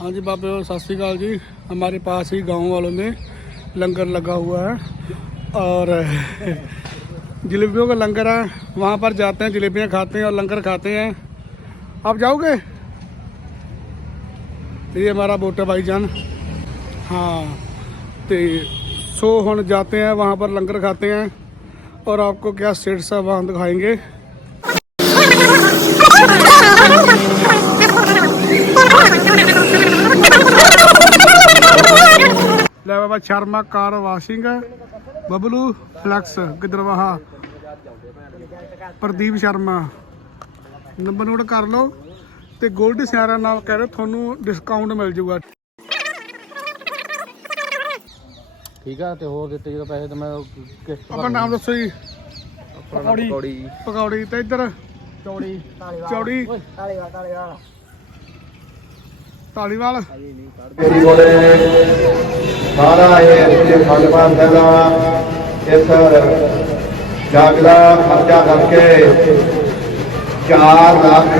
हाँ जी, बाबे और सत श्रीकाल जी। हमारे पास ही गाँव वालों में लंगर लगा हुआ है। और जलेबियों का लंगर है। वहाँ पर जाते हैं, जलेबियाँ खाते हैं और लंगर खाते हैं। आप जाओगे? ये हमारा बोटा भाईजान। हाँ तो सो हम जाते हैं, वहाँ पर लंगर खाते हैं। और आपको क्या स्टेट सा वहाँ दिखाएँगे? Baba Sharma car washing Bablu flex Giddarbaha Pradeep Sharma. Number note ਕਰ ਲਓ ਤੇ 골ਡ ਸਿਆਰਾ ਨਾਲ ਕਹਿ ਰਹੇ ਤੁਹਾਨੂੰ ਡਿਸਕਾਊਂਟ ਮਿਲ ਜਾਊਗਾ ਠੀਕ ਆ ਤੇ ਹੋਰ ਦਿੱਤੇ ਜਦੋਂ ਪੈਸੇ ਤੇ ਮੈਂ ਕਿਸ਼ਤ ਆਪਣਾ ਨਾਮ ਦੱਸੋ ਜੀ। ਪਕੌੜੀ। ਪਕੌੜੀ। ਪਕੌੜੀ ਤੇ ਇੱਧਰ। ਚੌੜੀ। ਚੌੜੀ। ਢਾਲੀਵਾਲ ਤੇਰੀ ਕੋਲੇ ਸਾਰਾ ਇਹ ਇੱਥੇ ਖੰਡ ਪਾਠ ਦਾ ਇਸ ਜਾਗਦਾ ਖਰਚਾ ਕਰਕੇ 4 ਲੱਖ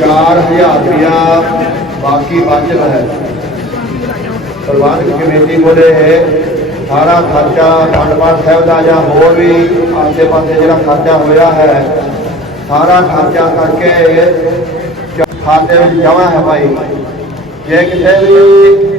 4000 ਰੁਪਇਆ ਬਾਕੀ ਬਚਦਾ ਹੈ। ਪ੍ਰਬੰਧਕ ਕਮੇਟੀ ਕੋਲੇ ਸਾਰਾ ਖਰਚਾ ਖੰਡ ਪਾਠ ਸਾਹਿਬ ਦਾ ਜਾਂ ਹੋਰ ਵੀ ਆਸੇ ਪਾਸੇ ਜਿਹੜਾ ਖਰਚਾ ਹੋਇਆ ਹੈ, ਸਾਰਾ ਖਰਚਾ ਕਰਕੇ ਖਾਤੇ ਵਿੱਚ ਜਮ੍ਹਾਂ ਹੈ ਭਾਈ। ਜੇ ਕਿਸੇ ਵੀ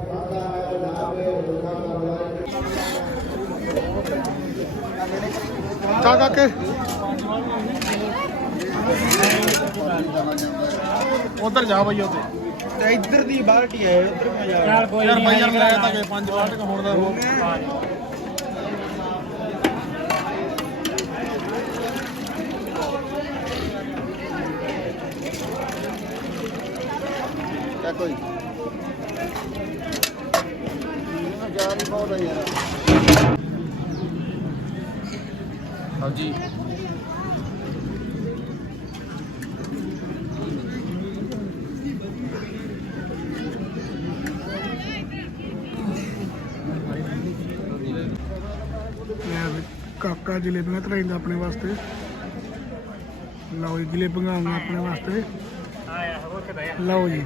ਚਾ ਕਾਕੇ ਉਧਰ ਜਾ ਬਈ ਉਧਰ। ਇੱਧਰ ਦੀ ਬਾਲਟੀ ਹੈ ਉੱਧਰ ਮੈਂ ਜਾ ਯਾਰ ਕੋਈ ਯਾਰ ਬਾਈ ਯਾਰ ਕਰਾਇਆ ਤਾਂ ਕਿ ਪੰਜ ਵਾਟ ਹੋਣ ਦਾ ਹੋ ਕਿਆ ਕੋਈ ਜਾ ਨਹੀਂ ਪਾਉਂਦਾ ਯਾਰ। ਹਾਂਜੀ। ਮੈਂ ਵੀ ਕਾਕਾ ਜਲੇਬੀਆਂ ਧਰਾਈਂਦਾ ਆਪਣੇ ਵਾਸਤੇ। ਲਓ ਜੀ ਜਲੇਬੀਆਂ ਆਉਂਦੀਆਂ ਆਪਣੇ ਵਾਸਤੇ। ਲਓ ਜੀ।